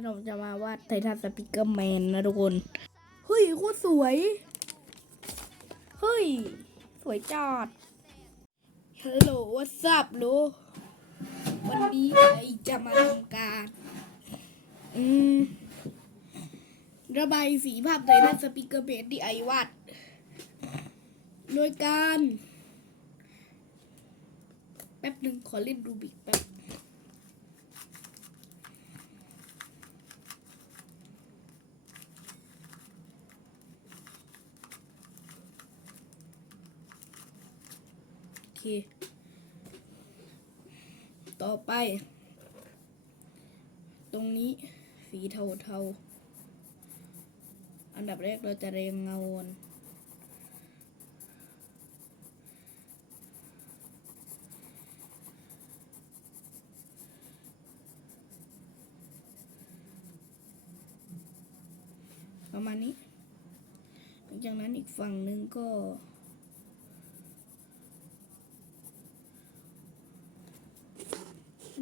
นี้เราจะมาวาดไททันสปิเกอร์แมนนะทุกคน เฮ้ยโคตรสวย เฮ้ย สวยจัดฮัลโหลวัสซับโลวันนี้ไอจะมาทำการ อืม ระบายสีภาพไททันสปิเกอร์แมนที่ไอวาดโดยการ แป๊บหนึ่งขอเล่นรูบิกแป๊บ โอเค ต่อไป ตรงนี้สีเทาเทาๆอันดับแรกเราจะเรียงเงาก่อนประมาณนี้ หลังจากนั้นอีกฝั่งหนึ่งก็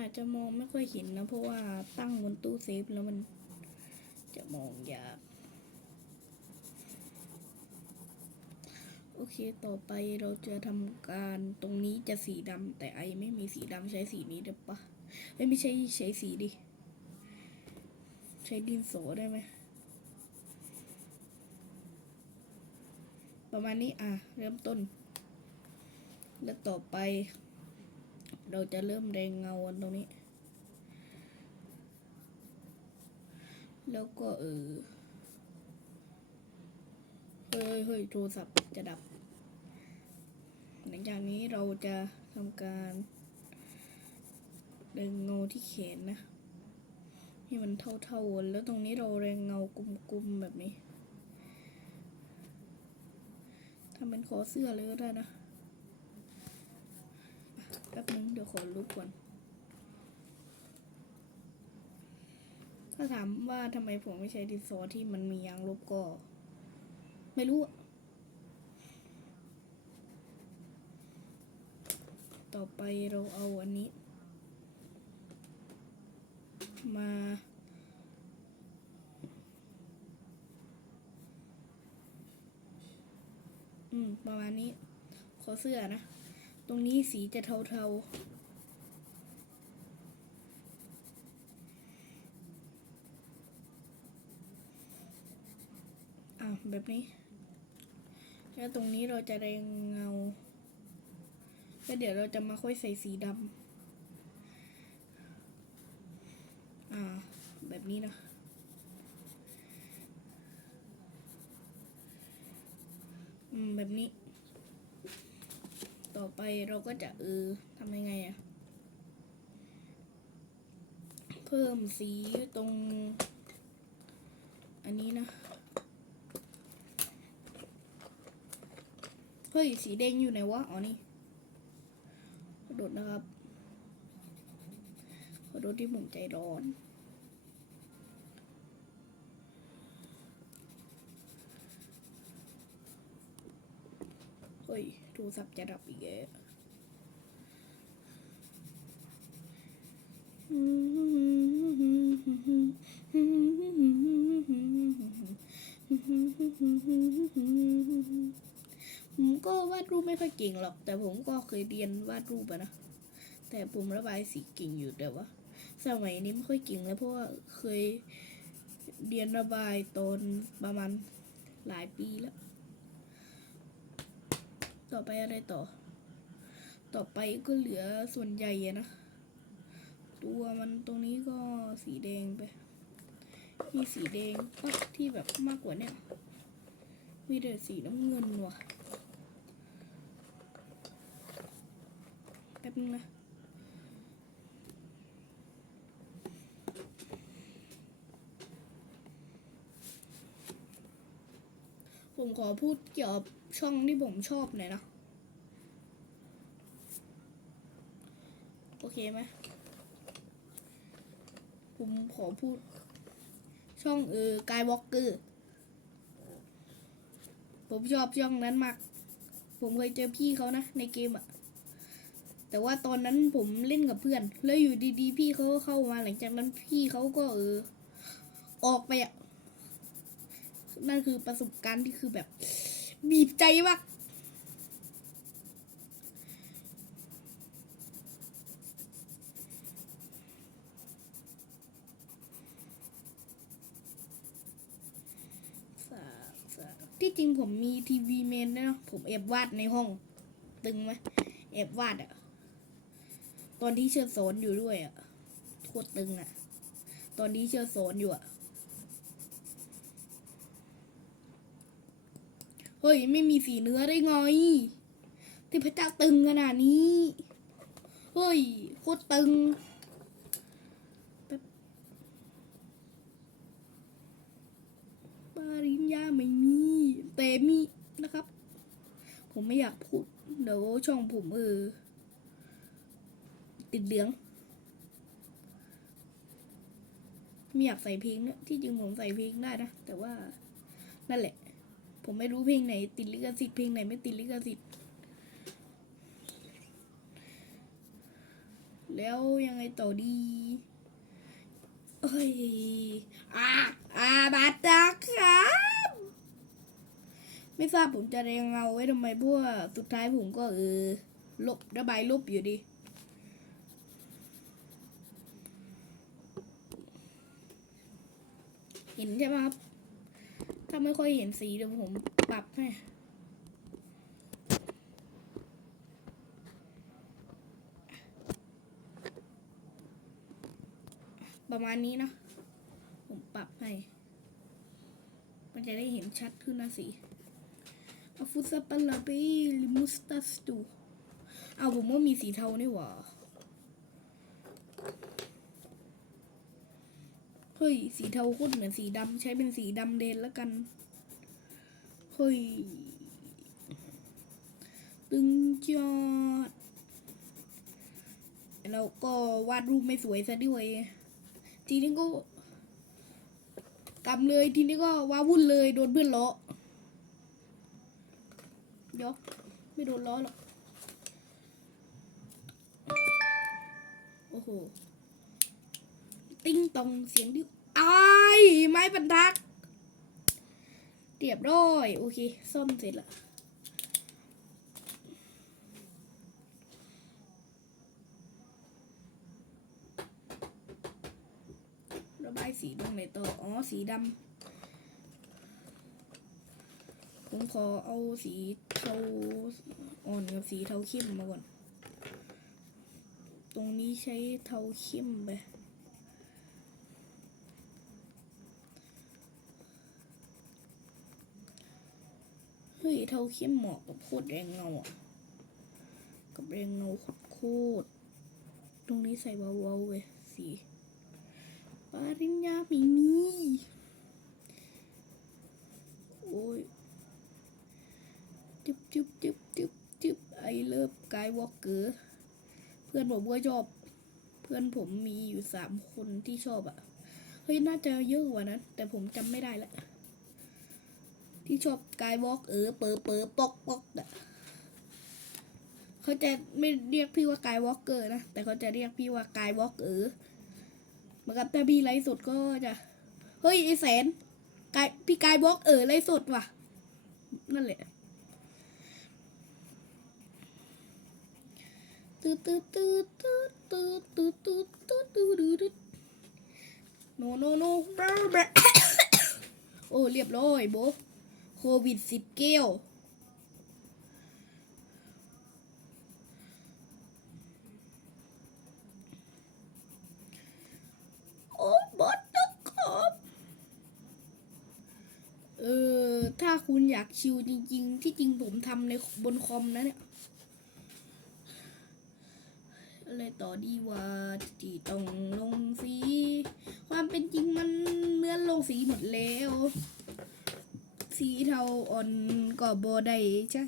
ขนาดจะมองไม่ค่อยเห็นนะ เพราะว่าตั้งบนตู้เซฟแล้วมันจะมองยากโอเคต่อไปเราจะทำการตรงนี้จะสีดำแต่ไอไม่มีสีดำใช้สีนี้ได้ปะไม่ใช่ใช้สีดิ ใช้ดินสอได้ไหมประมาณนี้อะ เริ่มต้น แล้วต่อไป เราจะเริ่มแรงเงาตรงนี้ แล้วก็เออเฮ้ยเฮ้ยโทรศัพท์จะดับ หลังจากนี้เราจะทำการแรงเงาที่แขนนะให้มันเท่าๆแล้วตรงนี้เราแรงเงากลมๆแบบนี้ทำเป็นคอเสื้อเลยก็ได้นะ ป๊บนึงเดี๋ยวขอลุกก่อนถ้าถามว่าทำไมผมไม่ใช้ดินสอที่มันมียางลบก็ ไม่รู้อะต่อไปเราเอาอันนี้ มาอืม ประมาณนี้ ขอเสื้อนะ ตรงนี้สีจะเทาๆอะแบบนี้ แล้วตรงนี้เราจะแรงเงา แล้วเดี๋ยวเราจะมาค่อยใส่สีดำ อ่า แบบนี้นะอืม แบบนี้ ต่อไปเราก็จะเออทำยังไงอะเพิ่มสีตรง อันนี้นะ เฮ้ย สีแดงอยู่ไหนวะ อ๋อนี่ขอโดดนะครับขอโดดที่ผมใจร้อน เฮ้ยโท รศัพท์จะดับอีกแล้วผมก็วาดรูปไม่ค่อยเก่งหรอก แต่ผมก็เคยเรียนวาดรูปอะนะ แต่ผมระบายสีเก่งอยู่แต่ว่า สมัยนี้ไม่ค่อยเก่งแล้วเพราะว่าเคยเรียนระบายตอนประมาณหลายปีแล้ว ต่อไปอะไรต่อ ต่อไปก็เหลือส่วนใหญ่นะ ตัวมันตรงนี้ก็สีแดงไป มีสีแดงก็ที่แบบมากกว่าเนี่ยมีแต่สีน้ำเงินว่ะแป๊บนึงนะผมขอพูดเกี่ยวกับ ช่องที่ผมชอบหน่อยนะ โอเคไหมผมขอพูด ช่องเออกายวอล์กเกอร์ผมชอบช่องนั้นมาก ผมเคยเจอพี่เขานะในเกมอะแต่ว่าตอนนั้นผมเล่นกับเพื่อน แล้วอยู่ดีๆ พี่เขาก็เข้ามา หลังจากนั้นพี่เขาก็เออ ออกไปอะนั่นคือประสบการณ์ที่คือแบบ บีบใจมากสาที่จริงผมมีทีวีเมนด้วยเนะผมแอบวาดในห้อง ตึงไหมแอบวาดอะตอนที่เชิญสอนอยู่ด้วยอะโคตรตึงอะตอนที่เชิญสอนอยู่อะ เฮ้ย ไม่มีสีเนื้อได้ไงที่พระเจ้าตึงขนาดนี้ เฮ้ย โคตรตึงปาริญญาไม่มีแต่มีนะครับ ผมไม่อยากพูด เดี๋ยวช่องผมเออ ติดเหลือง ไม่อยากใส่เพลงนะที่จริงผมใส่เพลงได้นะ แต่ว่านั่นแหละ ผมไม่รู้เพลงไหน ติดลิขสิทธิ์เพลงไหนไม่ติดลิขสิทธิ์ แล้วยังไงต่อดี เอ้ยอ่าอ่าบาดจักครับ ไม่ทราบผมจะแรงเงาไว้ทำไมเพราะว่าสุดท้ายผมก็เออลบระบายลบอยู่ดีเห็นใช่ไหมครับ ถ้าไม่ค่อยเห็นสีเดี๋ยวผมปรับให้ประมาณนี้นะ ผมปรับให้ มันจะได้เห็นชัดขึ้นนะสิอาฟุซาปาลาเบลิมุสตัสตูเอาผมว่ามีสีเทานี่หว่า ฮ้ย สีเทาโคตรเหมือนสีดำใช้เป็นสีดำเดนแล้วกัน เฮ้ย ตึงจอด แล้วก็วาดรูปไม่สวยซะด้วย ทีนี้ก็กำเลยทีนี้ก็ว้าวุ่นเลยโดนเพื่อนล้อเดี๋ยวไม่โดนล้อหรอก โอ้โห ติ้งตองเสียงดิว ไอ้ายไม้บรรทัดเรียบร้อยโอเคซ่อมเสร็จละระบายสีตรงไหนต่ออ๋อสีดำผมขอเอาสีเทาอ่อนกับสีเทาเข้มมาก่อน ตรงนี้ใช้เทาเข้มไป ฮ้ยเทาเข้มเหมาะกับโคตรแรงเงาอะ กับแรงเงาโคตรตรงนี้ใส่เบาๆเว้ยสีปาริญญาไม่มีโอ้ยจุ๊บจุ๊บจุ๊บจุ๊บจุ๊บไอเลิฟกายวอล์กเกอร์เพื่อนผมก็ชอบ เพื่อนผมมีอยู่สามคนที่ชอบอะ เฮ้ย น่าจะเยอะกว่านั้น แต่ผมจำไม่ได้ละ ที่ชอบกายวอล์กเออเปอเปอปอกปอกอะเขาจะไม่เรียกพี่ว่ากายวอล์กเกอร์นะแต่เขาจะเรียกพี่ว่ากายวอล์กเออเหมือนกับถ้าพี่ไลฟ์สดก็จะเฮ้ยไอแสนกายพี่กายวอล์กเออไลฟ์สดว่ะ นั่นแหละตืดตืดตืดตืดตืดตืดตืดตืดตืดตืดตืดโนโนโนโอ้เรียบร้อยโบ โควิดสิบเก้วโอ้บอสนะครับเออ ถ้าคุณอยากชิวจริง ๆ ที่จริงผมทำในบนคอมนะเนี่ย อะไรต่อดีว่าที่ต้องลงสี ความเป็นจริงมันเหมือนลงสีหมดแล้วาอ่อนก็บอได้ใช่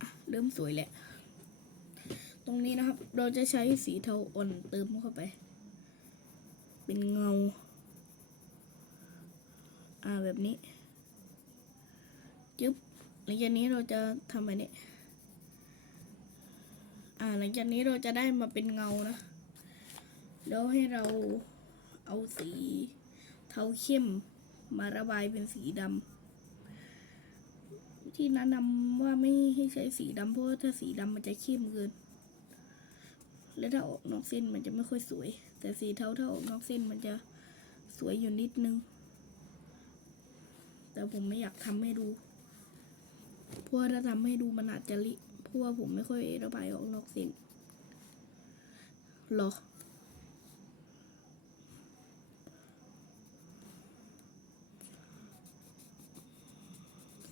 อะเริ่มสวยแหละ ตรงนี้นะครับ เราจะใช้สีเทาอ่อนเติมเข้าไป เป็นเงา อ่าแบบนี้ จึ๊บ หลังจากนี้เราจะทำอะไรเนี่ยอ่า หลังจากนี้เราจะได้มาเป็นเงานะ แล้วให้เรา เอาสีเทาเข้มมาระบายเป็นสีดำที่แนะนำว่าไม่ให้ใช้สีดำเพราะว่าถ้าสีดำมันจะเข้มเกิน และถ้าออกนอกเส้นมันจะไม่ค่อยสวย แต่สีเทาถ้าออกนอกเส้นมันจะสวยอยู่นิดนึง แต่ผมไม่อยากทำให้ดูเพราะถ้าทำให้ดูมันอาจจะลิเพราะว่าผมไม่ค่อยระบายออกนอกเส้นหรอ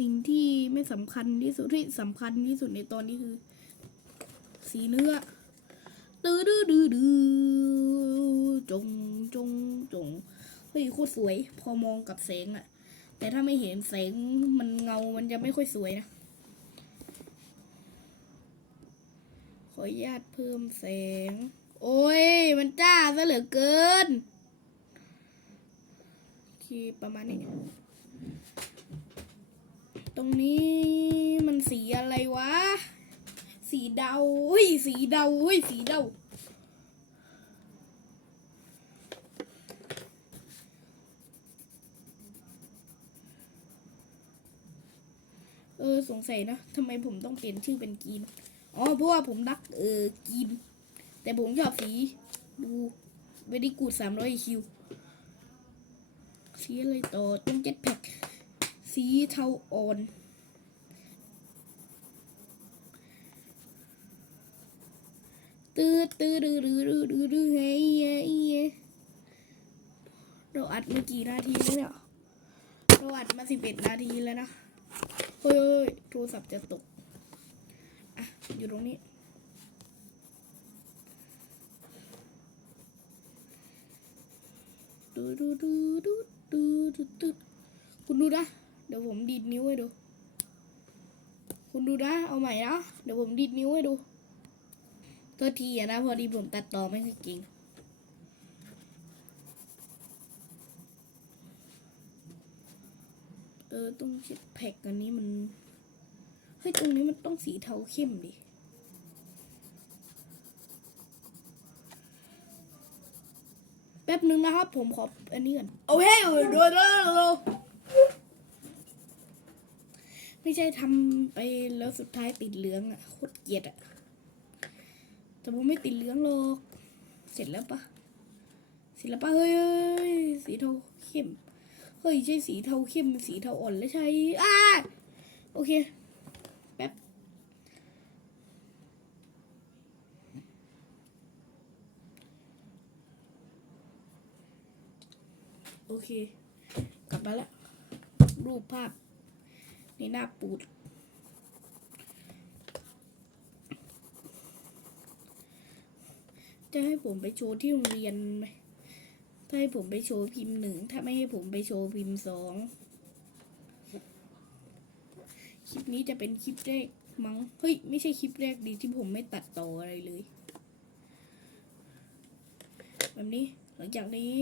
สิ่งที่ไม่สำคัญที่สุดที่สำคัญที่สุดในตอนนี้คือ สีเนื้อตื้อดื้อดื้อดื้อจงจงจงเฮ้ยโคตรสวย พอมองกับแสงอะแต่ถ้าไม่เห็นแสงมันเงามันจะไม่ค่อยสวยนะ ขออนุญาตเพิ่มแสง โอ้ย มันจ้าซะเหลือเกิน โอเค ประมาณนี้ รงนี้มันสีอะไรวะ สีเดาเฮ้ยสีเดาเฮ้ยสีเดาเออสงสัยนะทำไมผมต้องเปลี่ยนชื่อเป็นกีนอ๋อเพราะว่าผมรักเออกีนแต่ผมชอบสีดูเวดีกูดสามร้อยคิวสีอะไรต่อต้องเจ็ตแพ็ก สีเทาอ่อนตื้อตื้อดื้อดื้อดื้อดื้อดื้อเฮ้ยเฮ้ยเราอัดมากี่นาทีแล้วเนี่ยเราอัดมาสิบเอ็ดนาทีแล้วนะเฮ้ยเฮ้ยโทรศัพท์จะตก อะ อยู่ตรงนี้ดูดูดูดูดูดูดูคุณดูนะ เดี๋ยวผมดีดนิ้วให้ดู คุณดูนะ เอาใหม่นะ เดี๋ยวผมดีดนิ้วให้ดู ตัวทีอะนะ พอดีผมตัดต่อไม่ค่อยเก่งเออตรงชิดแพ็กอันนี้มัน เฮ้ย ตรงนี้มันต้องสีเทาเข้มดิแป๊บนึงนะครับ ผมขออันนี้ก่อนโอเคเดี๋ยวเดี๋ยวเดี๋ยว ไม่ใช่ทำไปแล้วสุดท้ายติดเหลืองอะโคตรเกลียดอะแต่ผมไม่ติดเหลืองหรอก เสร็จแล้วปะเสร็จแล้วปะเฮ้ยสีเทาเข้มเฮ้ยใช่สีเทาเข้มสีเทาอ่อนแล้วใช่อ้าโอเคแป๊บโอเค กลับมาแล้วรูปภาพ นหน้าปูด จะให้ผมไปโชว์ที่โรงเรียนไหมถ้าให้ผมไปโชว์พิมพ์หนึ่ง ถ้าไม่ให้ผมไปโชว์พิมพ์สอง คลิปนี้จะเป็นคลิปแรกมั้ง เฮ้ย ไม่ใช่คลิปแรกดีที่ผมไม่ตัดต่ออะไรเลย แบบนี้ หลังจากนี้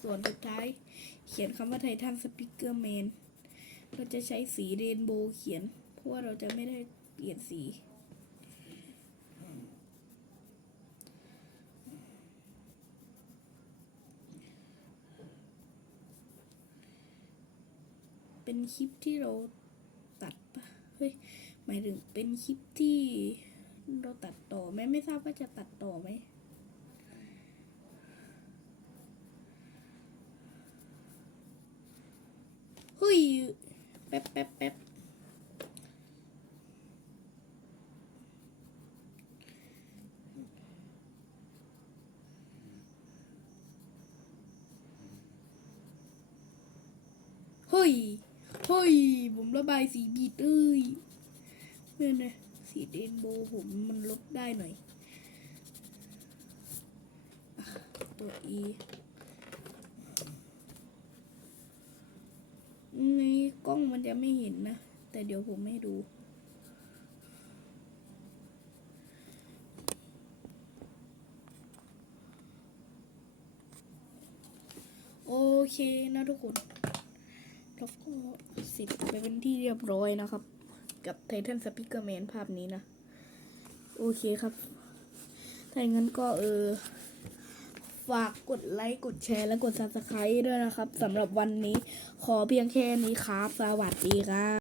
ส่วนสุดท้าย เขียนคำว่าไททันสปิเกอร์แมน เราจะใช้สีเรนโบว์เขียน เพราะว่าเราจะไม่ได้เปลี่ยนสี เป็นคลิปที่เราตัดปะเฮ้ย หมายถึงเป็นคลิปที่เราตัดต่อไหมไม่ทราบว่าจะตัดต่อไหม เฮ้ย แป๊บแป๊บแป๊บเฮ้ย เฮ้ย ผมระบายสีบีดเอ้ยเนี่ยนะสีเรนโบผมมันลบได้หน่อยอะตัว E ในกล้อง มันจะไม่เห็นนะ แต่เดี๋ยวผมให้ดู โอเคนะทุกคนแล้วก็เสร็จไปเป็นที่เรียบร้อยนะครับ กับไททันสปิเกอร์แมนภาพนี้นะ โอเคครับ ถ้าอย่างนั้นก็เออ ฝากกดไลค์กดแชร์และกด subscribe ด้วยนะครับสำหรับวันนี้ ขอเพียงแค่นี้ครับ สวัสดีครับ